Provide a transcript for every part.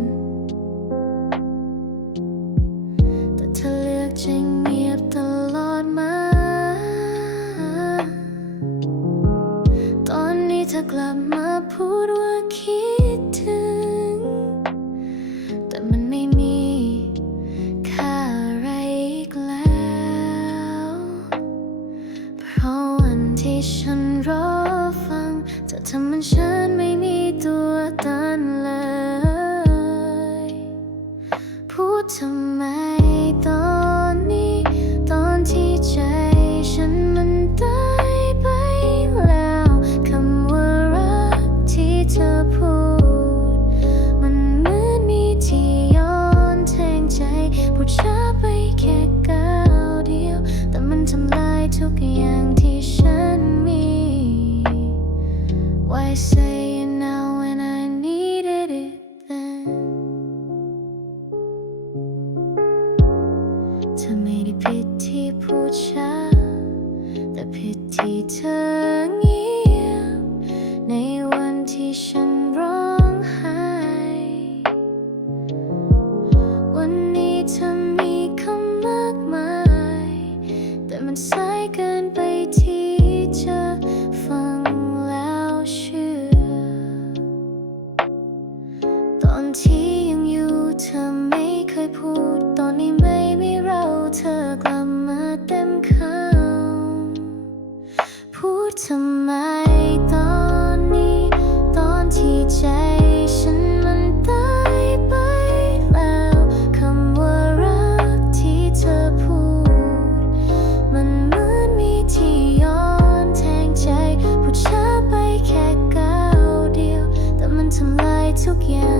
น แต่เธอเลือกจะเงียบตลอดมา ตอนนี้เธอกลับมาพูดว่าคิดถึง แต่มันไม่มีค่าอะไรอีกแล้ว เพราะวันที่ฉันรอฟังเธอทำมันฉันไม่ ทำไมตอนนี้ ตอนที่ใจฉันมันตายไปแล้วคำว่ารักที่เธอพูด มันเหมือนมีที่ย้อนแทงใจพูดช้าไปแค่ก้าวเดียว แต่มันทำลายทุกอย่างที่ฉันมี Why say ผิดที่เธอเงียบในวันที่ฉันร้องไห้วันนี้เธอมีคำมากมาย แต่มันสายเกินไปที่จะฟังแล้วเชื่อ ตอนที่ยังอยู่เธอำไมตอนนี้ ตอนที่ใจฉันมันตายไปแล้วคำว่ารักที่เธอพูด มันเหมือนมีที่ย้อนแทงใจพูดช้าไปแค่ก้าวเดียว แต่มันทำลายทุกอย่าง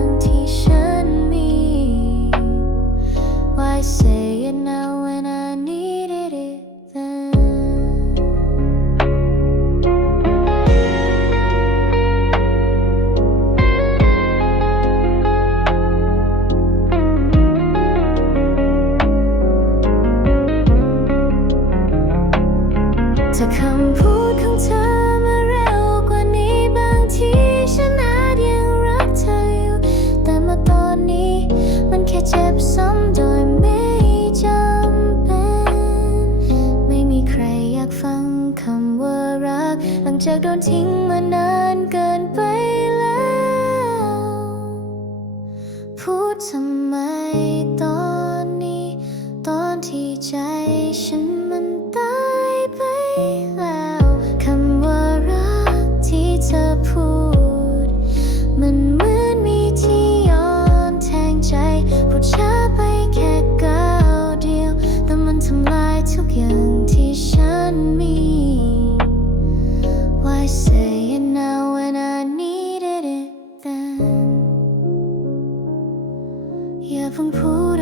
ถ้าคำพูดของเธอมาเร็วกว่านี้บางทีฉันอาจยังรักเธออยู่ แต่มาตอนนี้มันแค่เจ็บซ้ำโดยไม่จำเป็น ไม่มีใครอยากฟังคำว่ารัก หลังจากโดนทิ้งมานานเกินไปแล้ว พูดทำไมตอ 夜风扑